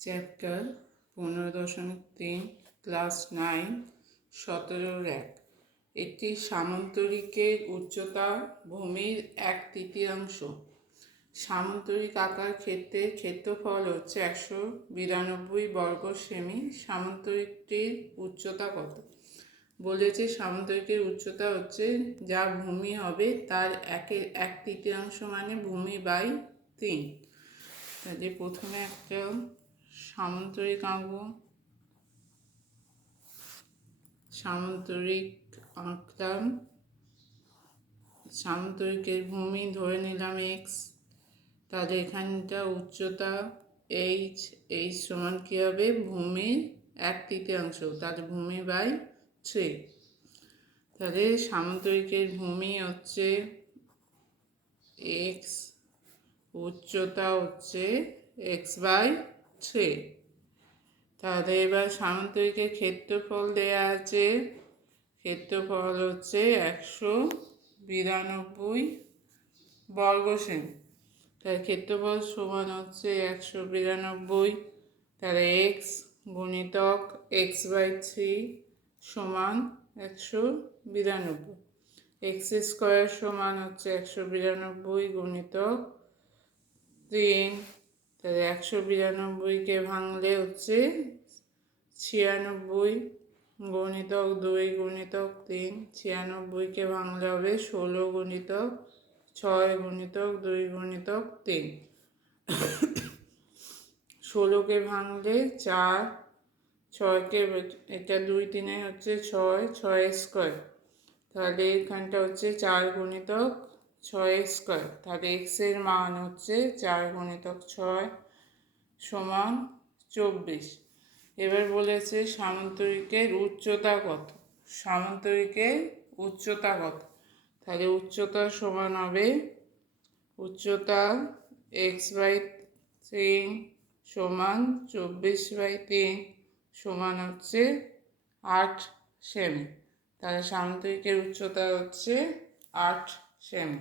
Chapter 15.3 class 9 17 একটি সামান্তরিকের উচ্চতা ভূমির 1/3। সামান্তরিক আকার ক্ষেত্রে ক্ষেত্রফল হচ্ছে 192 বর্গ সেমি। সামান্তরিকটির উচ্চতা কত? বলেছে সামান্তরিকের উচ্চতা হচ্ছে যা ভূমি হবে তার 1/3 মানে ভূমি বাই 3। তাহলে প্রথমে একটা সামান্তরিক আঁকবো। সামান্তরিক আঁকলাম। সামান্তরিকের ভূমি ধরে নিলাম এক্স। তাহলে এখানটা উচ্চতা এইচ সমান কী হবে? ভূমির 1/3, তাহলে ভূমি বাই 3। তাহলে সামান্তরিকের ভূমি হচ্ছে এক্স, উচ্চতা হচ্ছে এক্স বাই 3। তাহলে এবার সামান্তরিকের ক্ষেত্রফল দেয়া আছে। ক্ষেত্রফল হচ্ছে 192 বর্গ সেমি। তাহলে ক্ষেত্রফল সমান হচ্ছে 192। তাহলে এক্স গুণিতক এক্স বাই 3 সমান 192। এক্স স্কোয়ার সমান হচ্ছে 192 গুণিতক 3। তাহলে 192কে ভাঙলে হচ্ছে 96 গুণিতক 2 গুণিতক 3। 96কে ভাঙলে হবে 16 গুণিতক 6 গুণিতক 2 গুণিতক 3। 16কে ভাঙলে 4, 6কে এটা 2 3 হচ্ছে 6 স্কোয়ার। তাহলে এখানটা হচ্ছে 4 গুণিতক 6 স্কোয়ার। তাহলে এক্সের মান হচ্ছে 4 গুণিতক 6 সমান 24। এবার বলেছে সামান্তরিকের উচ্চতা কত? সামান্তরিকের উচ্চতা কত? তাহলে উচ্চতা সমান হবে উচ্চতা এক্স বাই 3 সমান 24/3 সমান হচ্ছে 8 সেমি। তাহলে সামান্তরিকের উচ্চতা হচ্ছে 8 সেমি।